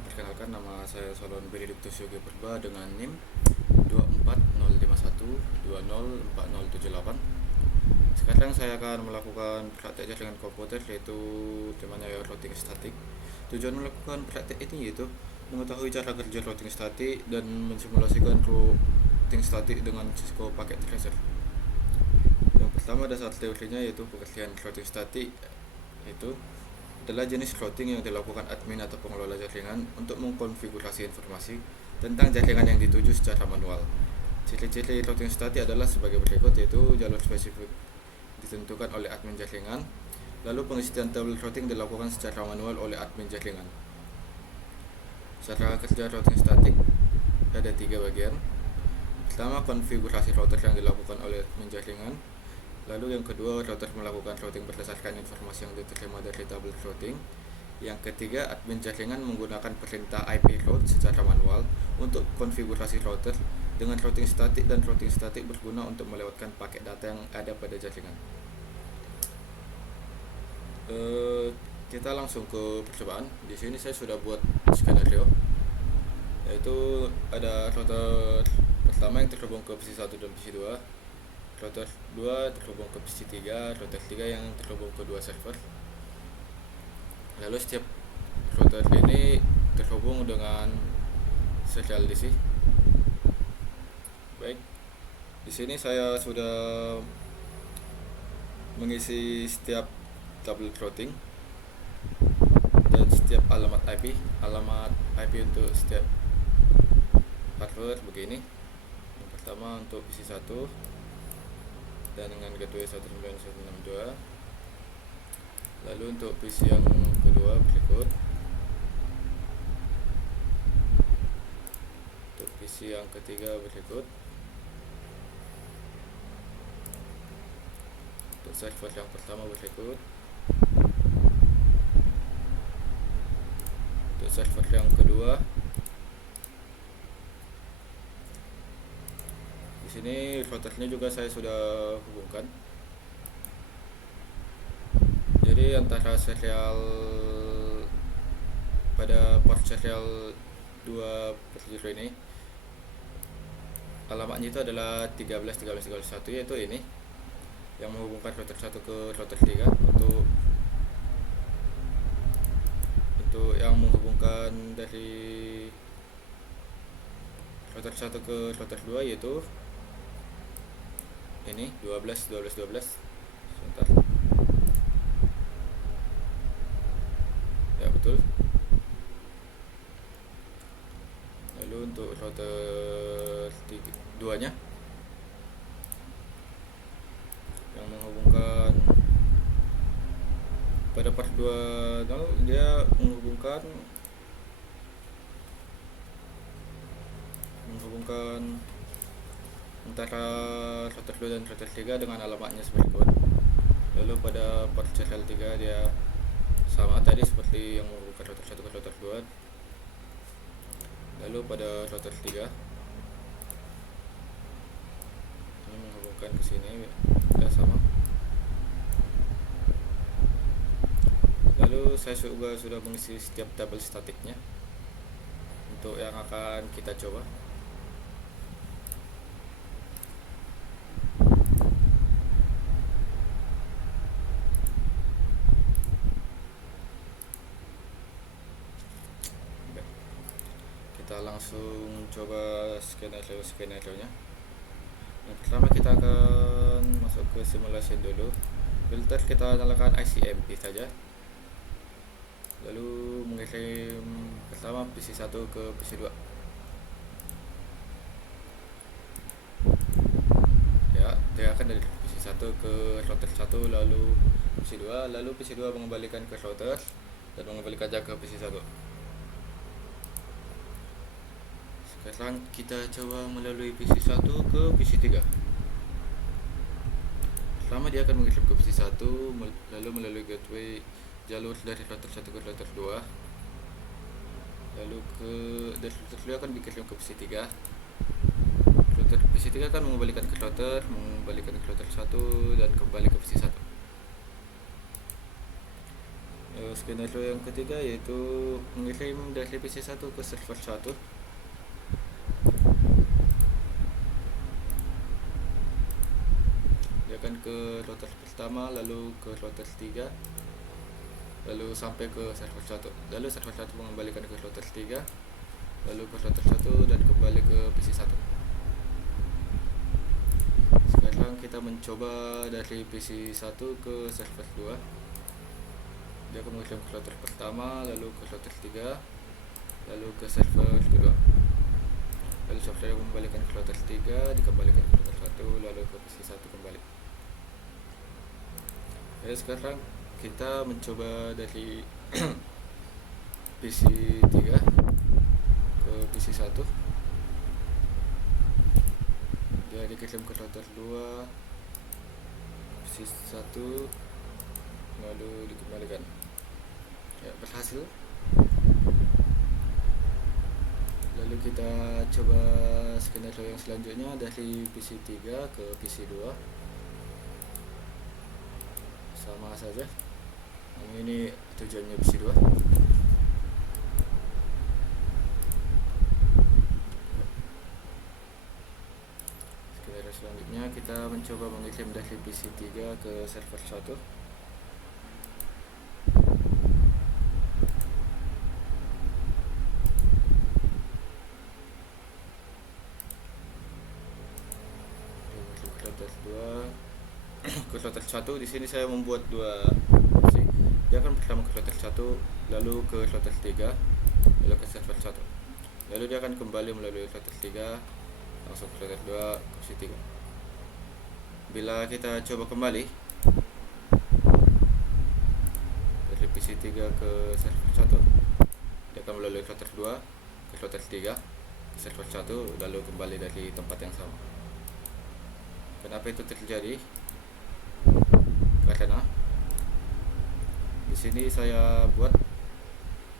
perkenalkan nama saya Solon Benedictus Yogi Purba dengan NIM 24051204078. Sekarang saya akan melakukan praktek jaringan komputer, yaitu temanya routing statik. Tujuan melakukan praktek ini yaitu mengetahui cara kerja routing statik dan mensimulasikan routing statik dengan Cisco Packet Tracer. Yang pertama, dasar teorinya yaitu pengertian routing statik itu adalah jenis routing yang dilakukan admin atau pengelola jaringan untuk mengkonfigurasi informasi tentang jaringan yang dituju secara manual. Ciri-ciri routing statik adalah sebagai berikut, yaitu jalur spesifik ditentukan oleh admin jaringan, lalu pengisian tabel routing dilakukan secara manual oleh admin jaringan. Cara kerja routing statik ada 3 bagian. Pertama, konfigurasi router yang dilakukan oleh admin jaringan. Lalu yang kedua, router melakukan routing berdasarkan informasi yang diterima dari tabel routing. Yang ketiga, admin jaringan menggunakan perintah IP route secara manual untuk konfigurasi router dengan routing statik, dan routing statik berguna untuk melewatkan paket data yang ada pada jaringan. Kita langsung ke percobaan. Di sini saya sudah buat skenario, yaitu ada router pertama yang terhubung ke PC1 dan PC2, router 2 terhubung ke PC3, router 3 yang terhubung ke 2 server. Lalu setiap router ini terhubung dengan serial DC. Baik, di sini saya sudah mengisi setiap tabel routing dan setiap alamat IP untuk setiap hardware begini. Yang pertama untuk PC1 dan dengan gateway 19162. Lalu untuk PC yang kedua berikut. Untuk PC yang ketiga berikut. Untuk server yang pertama berikut. Untuk server yang kedua. Di sini routernya juga saya sudah hubungkan. Jadi antara serial pada port serial 2/0 ini, alamatnya itu adalah 13.13.31, yaitu ini yang menghubungkan router 1 ke router 3. Untuk yang menghubungkan dari router 1 ke router 2 yaitu ini 12. Sebentar. Ya, betul. Lalu untuk router 2 nya yang menghubungkan pada part 2, dia menghubungkan antara router 2 dan router 3 dengan alamatnya berikut. Lalu pada port serial 3 dia sama tadi seperti yang menghubungkan router 1 ke router 2. Lalu pada router 3 ini menghubungkan ke sini ya, sama. Lalu saya juga sudah mengisi setiap tabel statiknya untuk yang akan kita coba. Kita langsung coba skenario-nya. Yang pertama, kita akan masuk ke simulation dulu. Filter kita nyalakan ICMP saja. Lalu mengirim pertama PC1 ke PC2. Ya, dia akan dari PC1 ke router 1, lalu PC2, lalu PC2 mengembalikan ke router dan mengembalikan ke PC1. Sekarang kita coba melalui PC1 ke PC3. Pertama dia akan mengirim ke PC1, lalu melalui gateway jalur dari router 1 ke router 2. Lalu dari router 2 akan dikirim ke PC3. Router PC3 akan mengembalikan ke router 1 dan kembali ke PC1. Skenario yang ketiga yaitu mengirim dari PC1 ke server 1. Dia akan ke router pertama, lalu ke router 3, lalu sampai ke server 1. Lalu server 1 mengembalikan ke router 3, lalu ke router 1 dan kembali ke PC1. Sekarang kita mencoba dari PC1 ke server 2. Dia akan mengirim ke router pertama, lalu ke router 3, lalu ke server kedua. Lalu server yang mengembalikan ke router 3 dikembalikan ke router 1, lalu ke PC1 kembali. Jadi sekarang kita mencoba dari PC3 ke PC1. Dia dikirim ke router 2, PC1, lalu dikembalikan. Ya, berhasil. Lalu kita coba skenario yang selanjutnya dari PC3 ke PC2. Sama saja. Ini tujuannya PC2. Skenario selanjutnya kita mencoba mengirim dari PC3 ke server 1. Ke router 1. Di sini saya membuat dua opsi. Dia akan pertama ke router 1, lalu ke router 3, lalu ke server 1. Lalu dia akan kembali melalui router 3 langsung ke router 2 ke PC 3. Bila kita coba kembali dari PC 3 ke server 1, dia akan melalui router 2 ke router 3 ke server 1, lalu kembali dari tempat yang sama. Kenapa itu terjadi? Karena di sini saya buat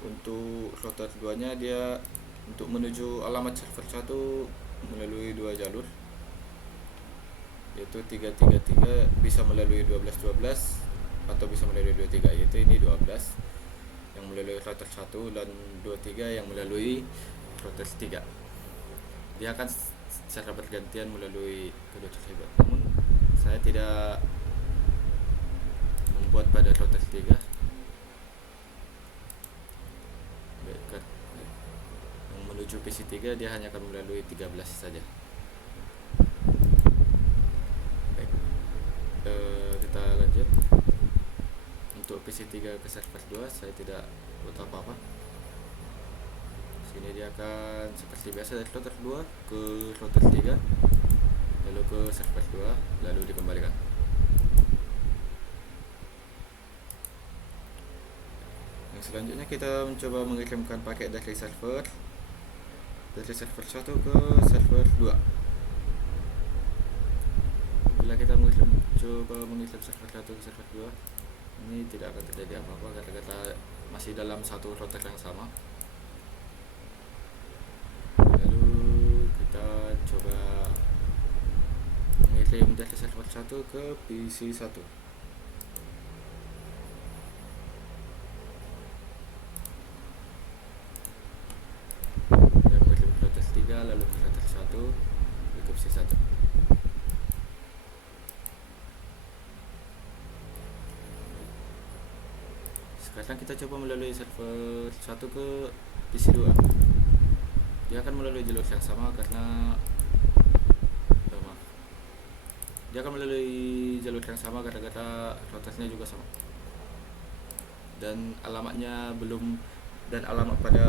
untuk router 2-nya, dia untuk menuju alamat server 1 melalui dua jalur, yaitu 333 bisa melalui 1212 atau bisa melalui 23, yaitu ini 12 yang melalui router 1 dan 23 yang melalui router 3. Dia akan secara bergantian melalui kedua tersebut. Namun saya tidak membuat pada router 3. Yang menuju PC 3 dia hanya akan melalui 13 saja. Baik. Kita lanjut. Untuk PC 3 ke server 2 saya tidak buat apa-apa. Sini dia akan seperti biasa dari router 2 ke router 3, lalu ke server 2, lalu dikembalikan. Yang selanjutnya kita mencoba mengirimkan paket dari server 1 ke server 2. Bila kita coba mengirim server 1 ke server 2, ini tidak akan terjadi apa-apa karena kita masih dalam satu router yang sama. Lalu kita coba mengirim dari server 1 ke PC 1. Dan mengirim ke router 3, lalu ke router 1, lalu ke PC 1. Sekarang kita coba melalui server 1 ke PC 2. Dia akan melalui jalur yang sama karena dia akan melalui jalur yang sama gara-gara routernya juga sama. Dan alamatnya belum, dan alamat pada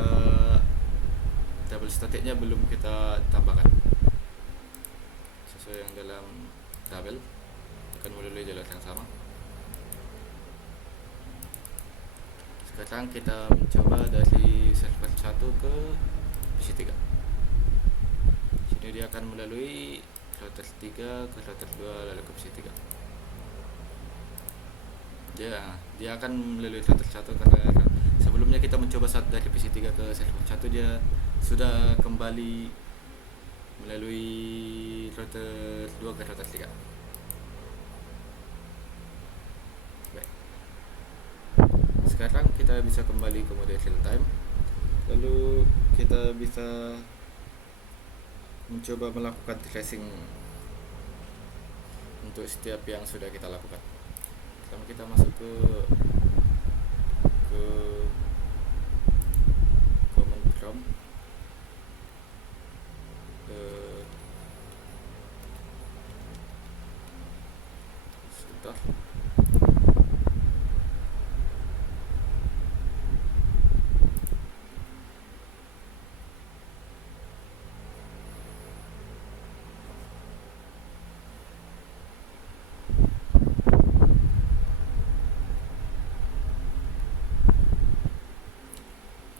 double staticnya belum kita tambahkan sesuai yang dalam tabel. Akan melalui jalur yang sama. Sekarang kita mencoba dari server 1 ke PC 3. Sini dia akan melalui router 3 ke router 2, lalu ke PC 3. Dia akan melalui router 1 karena sebelumnya kita mencoba saat dari PC 3 ke server 1, dia sudah kembali melalui router 2 ke router 3. sekarang kita bisa kembali ke mode real time, lalu kita bisa mencoba melakukan tracing untuk setiap yang sudah kita lakukan. Pertama kita masuk ke command prompt, sebentar.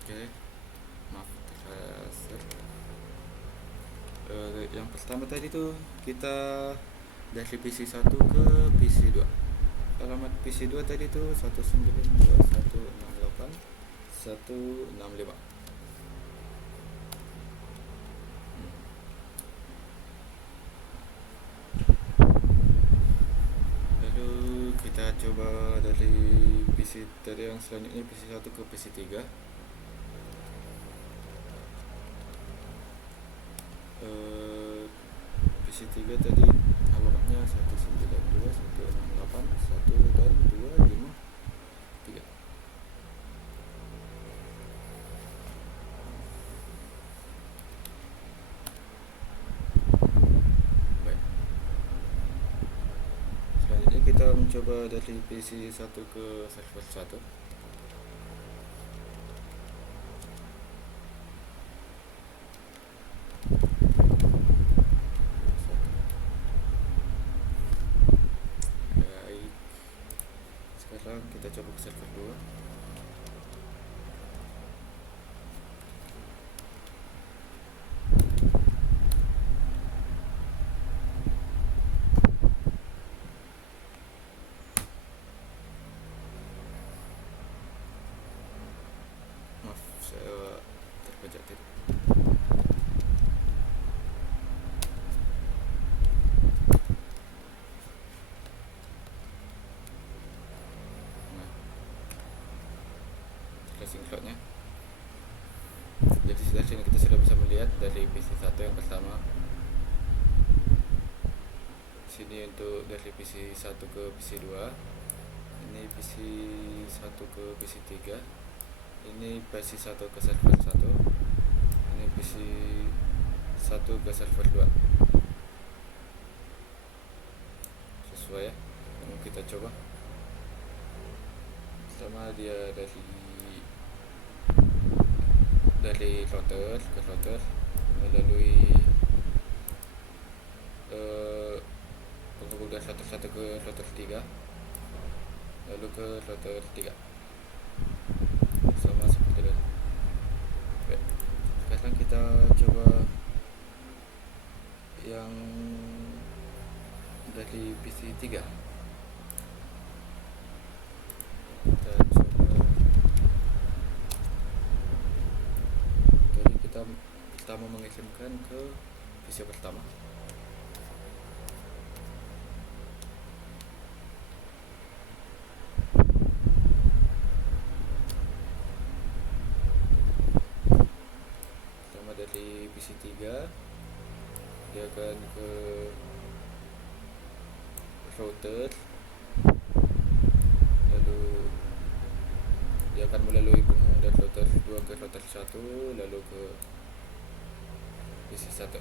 Oke, maaf terasa. Yang pertama tadi tuh kita dari PC1 ke PC2. Alamat PC2 tadi tuh 192.168.165. Lalu kita coba dari PC tadi yang selanjutnya PC1 ke PC3. PC3 tadi alamatnya 192.168.1 dan 253. Baik. Selanjutnya kita mencoba dari PC1 ke server 1. Sekarang kita coba ke server 2. Maaf, saya terpejat tadi. Tracing cloudnya. Jadi dari sini kita sudah bisa melihat dari PC1 yang pertama. Sini untuk dari PC1 ke PC2. Ini PC1 ke PC3. Ini PC1 ke server 1. Ini PC1 ke server 2. Sesuai ya. Lalu kita coba. Pertama dia dari router ke router melalui penghubung dari router 1 ke router 3, lalu ke router 3 sama seperti itu. Baik, sekarang kita coba yang dari PC3. Kita coba, jadi kita pertama mengirimkan ke PC pertama. Pertama dari PC3 dia akan ke router, lalu dia akan melalui penghubung dari router 2 ke router 1, lalu ke PC1.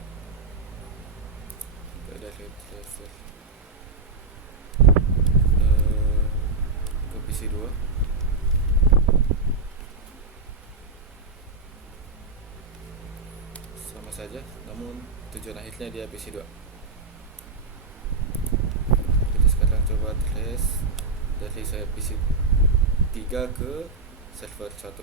Kita dari tracer ke PC2. Sama saja, namun tujuan akhirnya dia PC2. Kita sekarang coba trace dari saya PC3 ke server 1.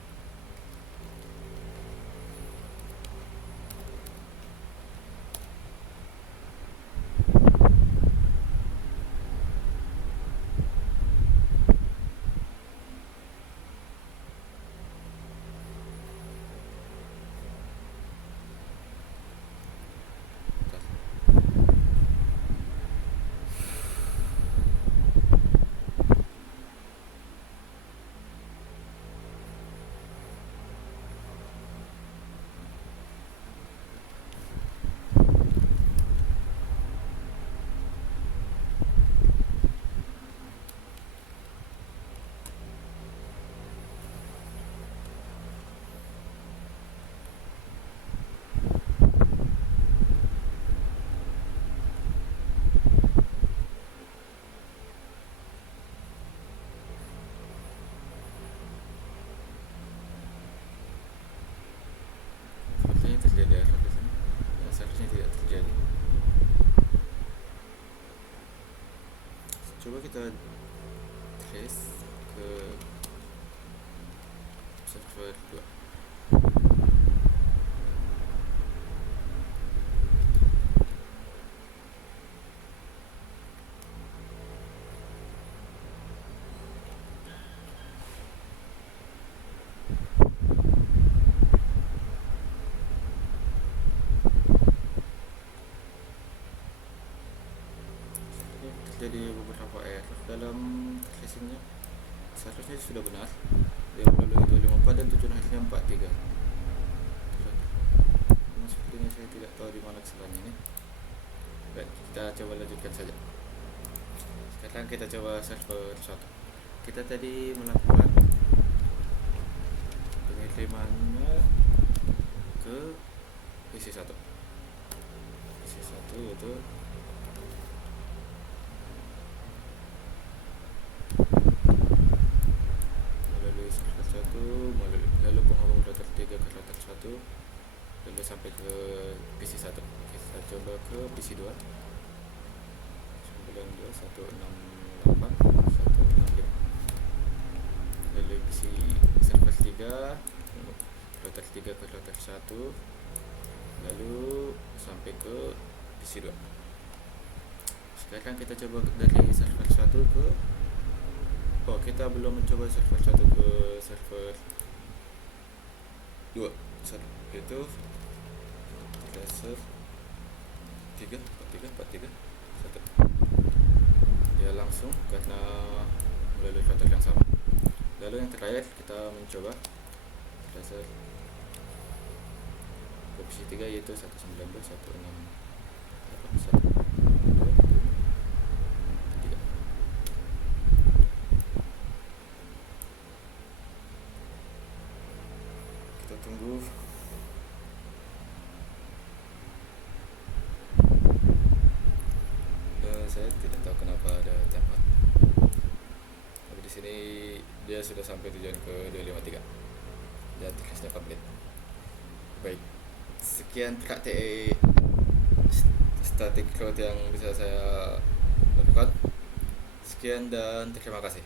Coba kita trace ke server 2. Terjadi beberapa error dalam tracingnya. Seharusnya sudah benar, dia melalui 254 dan tujuan hasilnya 43. Namun sepertinya saya tidak tahu di mana kesalahannya ini. Baik, kita coba lanjutkan saja. Sekarang kita coba server 1. Kita tadi melakukan pengirimannya ke PC1. PC1 yaitu melalui server 1, lalu penghubung router 3 ke router 1, lalu sampai ke PC1. Kita coba ke PC2 92.168.165, lalu PC server 3, router 3 ke router 1, lalu sampai ke PC2. Sekarang kita coba dari server 1 ke kita belum mencoba server 1 ke server 2. Itu tracer 3 1. Dia langsung karena melalui router yang sama. Lalu yang terakhir kita mencoba tracer opsi 3 yaitu 192.168.1. Kita tunggu. Saya tidak tahu kenapa ada tempat, tapi di sini dia sudah sampai tujuan ke 253 dan tugasnya complete. Baik, sekian praktek static code yang bisa saya lakukan. Sekian dan terima kasih.